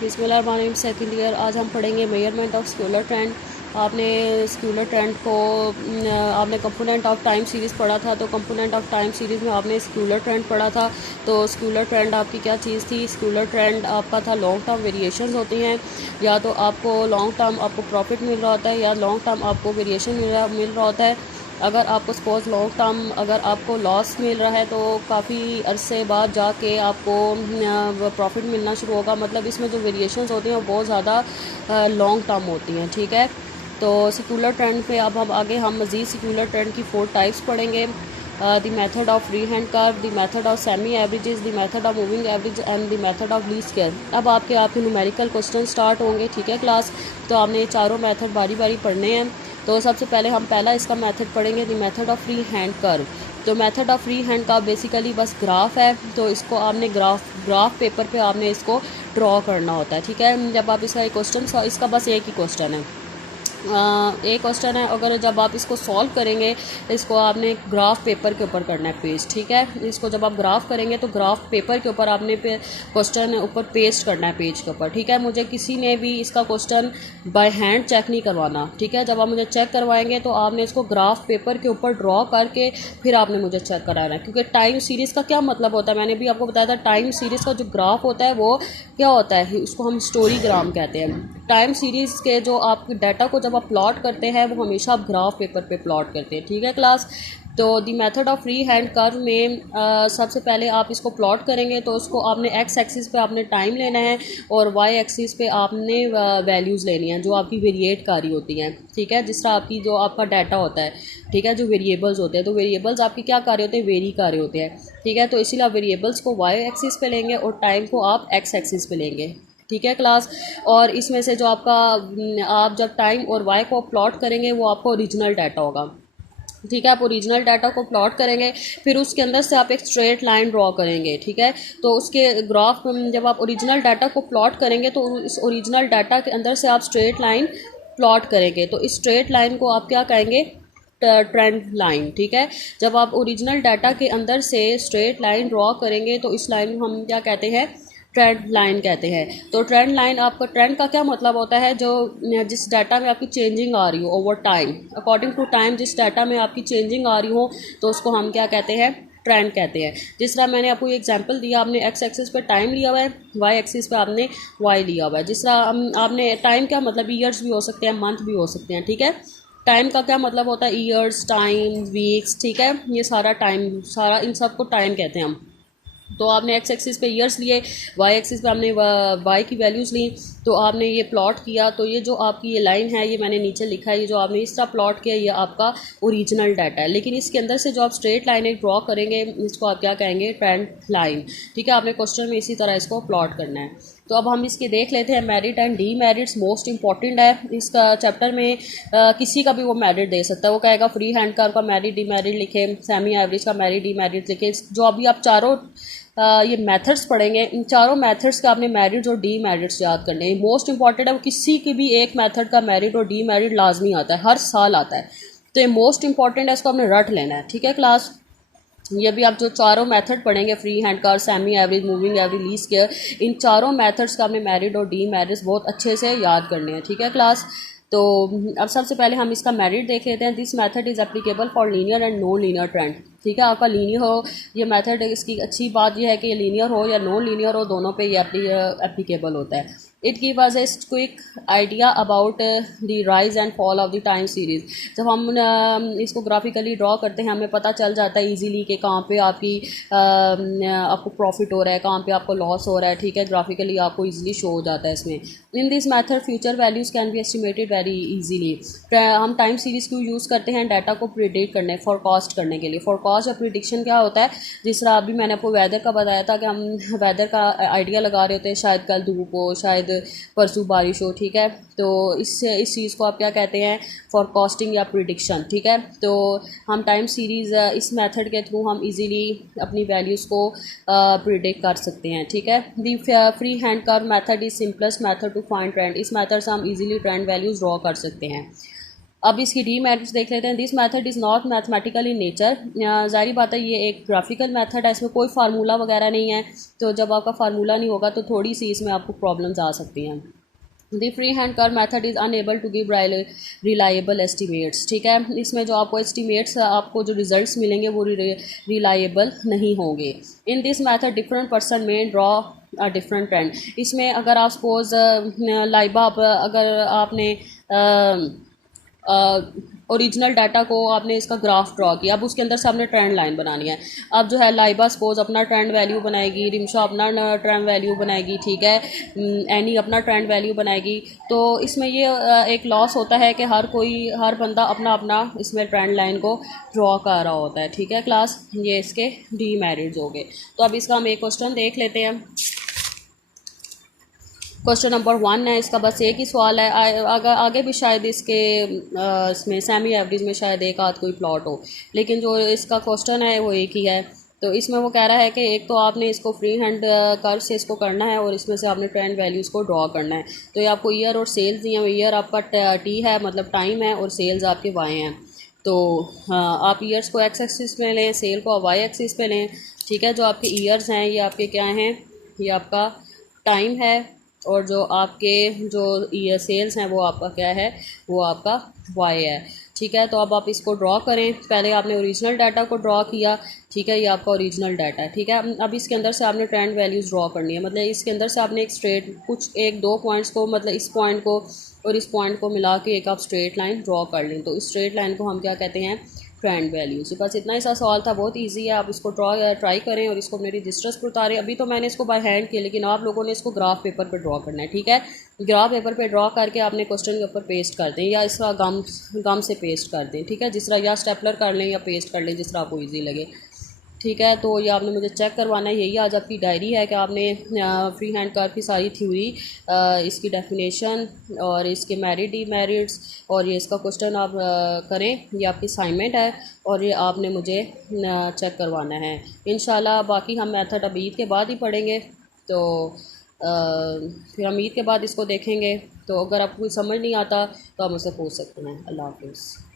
बिस्मिल्लाहिर्रहमानिर्रहीम। Second year आज हम पढ़ेंगे मेजरमेंट ऑफ स्केलर ट्रेंड। आपने स्केलर ट्रेंड को आपने कंपोनेंट ऑफ टाइम सीरीज़ पढ़ा था, तो कंपोनेंट ऑफ टाइम सीरीज़ में आपने स्केलर ट्रेंड पढ़ा था। तो स्केलर ट्रेंड आपकी क्या चीज़ थी? स्केलर ट्रेंड आपका था लॉन्ग टर्म वेरिएशंस होती हैं, या तो आपको लॉन्ग टर्म आपको प्रॉफिट मिल रहा होता है या लॉन्ग टर्म आपको वेरिएशन मिल रहा होता है। अगर आपको सपोज़ लॉन्ग टर्म अगर आपको लॉस मिल रहा है तो काफ़ी अरसे बाद जाके आपको प्रॉफिट मिलना शुरू होगा। मतलब इसमें जो वेरिएशंस होती हैं वो बहुत ज़्यादा लॉन्ग टर्म होती हैं, ठीक है। तो सेक्युलर ट्रेंड पे अब हम आगे हम मज़ीद सेक्युलर ट्रेंड की 4 टाइप्स पढ़ेंगे। The method of free hand curve, the method of semi averages, the method of moving average and the method of least square. अब आपके न्यूमेरिकल क्वेश्चन स्टार्ट होंगे, ठीक है क्लास। तो आपने ये चारों मेथड बारी बारी पढ़ने हैं। तो सबसे पहले हम पहला इसका मेथड पढ़ेंगे, the method of free hand curve. तो method of free hand curve basically बस ग्राफ है, तो इसको आपने ग्राफ पेपर पे आपने इसको ड्रॉ करना होता है, ठीक है। जब आप इसका एक क्वेश्चन इसका बस एक ही क्वेश्चन है, एक क्वेश्चन है। अगर जब आप इसको सॉल्व करेंगे, इसको आपने ग्राफ पेपर के ऊपर करना है पेस्ट, ठीक है। इसको जब आप ग्राफ करेंगे तो ग्राफ पेपर के ऊपर आपने क्वेश्चन ऊपर पेस्ट करना है पेज के ऊपर, ठीक है। मुझे किसी ने भी इसका क्वेश्चन बाय हैंड चेक नहीं करवाना, ठीक है। जब आप मुझे चेक करवाएंगे तो आपने इसको ग्राफ पेपर के ऊपर ड्रॉ करके फिर आपने मुझे चेक कराना है, क्योंकि टाइम सीरीज़ का क्या मतलब होता है, मैंने भी आपको बताया था। टाइम सीरीज़ का जो ग्राफ होता है वो क्या होता है, उसको हम स्टोरीग्राम कहते हैं। टाइम सीरीज़ के जो आपके डाटा को जब आप प्लॉट करते हैं वो हमेशा आप ग्राफ पेपर पे प्लॉट करते हैं, ठीक है क्लास। तो the method of free hand curve में सबसे पहले आप इसको प्लॉट करेंगे तो उसको आपने एक्स एक्सिस पे आपने टाइम लेना है और वाई एक्सिस पे आपने वैल्यूज़ लेनी है जो आपकी वेरिएट कर रही होती हैं, ठीक है। जिस तरह आपकी जो आपका डाटा होता है, ठीक है, जो वेरिएबल्स होते हैं, तो वेरिएबल्स आपकी क्या कर रहे होते हैं, वेरी कर रहे होते हैं, ठीक है। तो इसीलिए आप वेरिएबल्स को वाई एक्सिस पे लेंगे और टाइम को आप एक्स एक्सिस पे लेंगे, ठीक है क्लास। और इसमें से जो आपका आप जब टाइम और वाई को प्लॉट करेंगे वो आपको ओरिजिनल डाटा होगा, ठीक है। आप ओरिजिनल डाटा को प्लॉट करेंगे, फिर उसके अंदर से आप एक स्ट्रेट लाइन ड्रॉ करेंगे, ठीक है। तो उसके ग्राफ जब आप ओरिजिनल डाटा को प्लॉट करेंगे तो इस ओरिजिनल डाटा के अंदर से आप स्ट्रेट लाइन प्लॉट करेंगे, तो इस स्ट्रेट लाइन को आप क्या कहेंगे, ट्रेंड लाइन, ठीक है। जब आप ओरिजिनल डाटा के अंदर से स्ट्रेट लाइन ड्रॉ करेंगे तो इस लाइन को हम क्या कहते हैं, ट्रेंड लाइन कहते हैं। तो ट्रेंड लाइन आपका ट्रेंड का क्या मतलब होता है, जो जिस डाटा में आपकी चेंजिंग आ रही हो over time, according to time जिस डाटा में आपकी चेंजिंग आ रही हो तो उसको हम क्या कहते हैं, ट्रेंड कहते हैं। जिस तरह मैंने आपको एग्जांपल दिया, आपने एक्स एक्सिस पे टाइम लिया हुआ है, वाई एक्सिस पे आपने वाई लिया हुआ है। जिस तरह आपने टाइम क्या मतलब ईयर्स भी हो सकते हैं, मंथ भी हो सकते हैं, ठीक है। टाइम का क्या मतलब होता है, ईयर्स, टाइम, वीक्स, ठीक है। ये सारा टाइम, सारा इन सब को टाइम कहते हैं हम। तो आपने एक्स एक्सिस पे ईयर्स लिए, वाई एक्सिस पे आपने वाई की वैल्यूज़ ली, तो आपने ये प्लॉट किया। तो ये जो आपकी ये लाइन है, ये मैंने नीचे लिखा है, ये जो आपने इस तरह प्लॉट किया, ये आपका ओरिजिनल डाटा है। लेकिन इसके अंदर से जो आप स्ट्रेट लाइन एक ड्रॉ करेंगे, इसको आप क्या कहेंगे, ट्रेंड लाइन, ठीक है। आपने क्वेश्चन में इसी तरह इसको प्लॉट करना है। तो अब हम इसके देख लेते हैं, merit and D merits most important है इसका चैप्टर में। किसी का भी वो मेरिट दे सकता है, वो कहेगा फ्री हैंड कर्व का मेरिट डी मेरिट लिखे, सेमी एवरेज का मेरिट डी मेरिट लिखे। जो अभी आप चारों ये मेथड्स पढ़ेंगे, इन चारों मेथड्स का आपने मेरिट्स और डी मेरिट्स याद करने हैं, मोस्ट इंपॉर्टेंट है। वो किसी की भी एक मेथड का मेरिट और डी मेरिट लाजमी आता है, हर साल आता है। तो ये मोस्ट इंपॉर्टेंट है, इसको आपने रट लेना है, ठीक है क्लास। ये भी आप जो चारों मेथड पढ़ेंगे, free hand curve, semi average, moving average, least square, इन चारों मेथड्स का हमें मेरिट और डी मेरिट्स बहुत अच्छे से याद करने हैं, ठीक है क्लास। तो अब सबसे पहले हम इसका मेरिट देख लेते हैं। This method is applicable for linear and non linear trend, ठीक है। आपका लीनियर हो ये मेथड, इसकी अच्छी बात यह है कि ये लीनियर हो या नॉन लीनियर हो, दोनों पे ये एप्लीकेबल होता है। It give us a quick idea about the rise and fall of the time series. जब हम इसको ग्राफिकली ड्रॉ करते हैं, हमें पता चल जाता है इजीली कि कहाँ पे आपको प्रॉफिट हो रहा है, कहाँ पे आपको लॉस हो रहा है, ठीक है। ग्राफिकली आपको इजीली शो हो जाता है इसमें। In this method future values can be estimated very easily. हम टाइम सीरीज़ क्यों यूज़ करते हैं, डाटा को प्रिडिक्ट करने, फॉरकास्ट करने के लिए। फॉरकास्ट या प्रिडिक्शन क्या होता है, जिस तरह अभी मैंने आपको वेदर का बताया था कि हम वेदर का आइडिया लगा रहे होते हैं, शायद कल धूप हो, शायद परसों बारिश हो, ठीक है। तो इस चीज़ को आप क्या कहते हैं, फॉरकास्टिंग या प्रिडिक्शन, ठीक है। तो हम टाइम सीरीज़ इस मेथड के थ्रू हम इजीली अपनी वैल्यूज़ को प्रिडिक्ट कर सकते हैं, ठीक है। The free hand curve method is simplest method to find trend. इस मेथड से हम इजीली ट्रेंड वैल्यूज़ ड्रॉ कर सकते हैं। अब इसकी डी मेरिट्स देख लेते हैं। This method is not mathematical in nature. ज़ाहिर बात है ये एक ग्राफिकल मेथड है, इसमें कोई फार्मूला वगैरह नहीं है, तो जब आपका फार्मूला नहीं होगा तो थोड़ी सी इसमें आपको प्रॉब्लम्स आ सकती हैं। The free hand curve method is unable to give reliable estimates. ठीक है, इसमें जो आपको एस्टिमेट्स, आपको जो रिजल्ट्स मिलेंगे वो रिलायबल नहीं होंगे। In this method different person में ड्रॉ अ डिफरेंट ट्रेंड। इसमें अगर आप सपोज लाइबा अगर आपने ओरिजिनल डाटा को आपने इसका ग्राफ ड्रॉ किया, अब उसके अंदर से आपने ट्रेंड लाइन बनानी है। अब जो है लाइबा सपोज अपना ट्रेंड वैल्यू बनाएगी, रिमशा अपना ट्रेंड वैल्यू बनाएगी, ठीक है, एनी अपना ट्रेंड वैल्यू बनाएगी। तो इसमें ये एक लॉस होता है कि हर बंदा अपना अपना इसमें ट्रेंड लाइन को ड्रॉ कर रहा होता है। ठीक है क्लास, ये इसके डीमेरिट्स हो गए। तो अब इसका हम एक क्वेश्चन देख लेते हैं। क्वेश्चन नंबर 1 है, इसका बस एक ही सवाल है। आगे भी शायद इसमें सेमी एवरेज में शायद एक आध कोई प्लॉट हो, लेकिन जो इसका क्वेश्चन है वो एक ही है। तो इसमें वो कह रहा है कि एक तो आपने इसको फ्री हैंड कर्व से इसको करना है और इसमें से आपने ट्रेंड वैल्यूज़ को ड्रॉ करना है। तो ये आपको ईयर और सेल्स दिए हैं। ईयर आपका टी है, मतलब टाइम है, और सेल्स आपके वाई हैं। तो आप ईयर्स को एक्स एक्सिस पे लें, सेल को वाई एक्सिस पे लें। ठीक है, जो आपके ईयर्स हैं ये आपके क्या हैं, ये आपका टाइम है, और जो आपके जो ईयर सेल्स हैं वो आपका क्या है, वो आपका वाई है। ठीक है, तो अब आप इसको ड्रॉ करें। पहले आपने ओरिजिनल डाटा को ड्रॉ किया, ठीक है, ये आपका ओरिजिनल डाटा है। ठीक है, अब इसके अंदर से आपने ट्रेंड वैल्यूज़ ड्रॉ करनी है, मतलब इसके अंदर से आपने एक स्ट्रेट कुछ एक दो पॉइंट्स को, मतलब इस पॉइंट को और इस पॉइंट को मिला के एक आप स्ट्रेट लाइन ड्रॉ कर लें। तो इस स्ट्रेट लाइन को हम क्या कहते हैं, ट्रेंड वैल्यूज़। बस इतना ही सा सवाल था, बहुत इजी है। आप इसको ट्राई करें और इसको अपने रजिस्टर्स पर उतारें। अभी तो मैंने इसको बाय हैंड किया, लेकिन आप लोगों ने इसको ग्राफ पेपर पे ड्रॉ करना है। ठीक है, ग्राफ पेपर पे ड्रॉ करके आपने क्वेश्चन के ऊपर पेस्ट कर दें, या इसका गम से पेस्ट कर दें। ठीक है, जिस तरह या स्टेपलर कर लें या पेस्ट कर लें, जिस तरह आपको ईजी लगे। ठीक है, तो ये आपने मुझे चेक करवाना है। यही आज आपकी डायरी है कि आपने फ्री हैंड कर्व की सारी थ्योरी, इसकी डेफिनेशन और इसके मेरिट डीमेरिट्स और ये इसका क्वेश्चन आप करें। ये आपकी असाइनमेंट है और ये आपने मुझे चेक करवाना है। इंशाल्लाह बाकी हम मेथड अब ईद के बाद ही पढ़ेंगे, तो फिर हम ईद के बाद इसको देखेंगे। तो अगर आपको कोई समझ नहीं आता तो आप मुझसे पूछ सकते हैं। अल्लाह हाफिज़।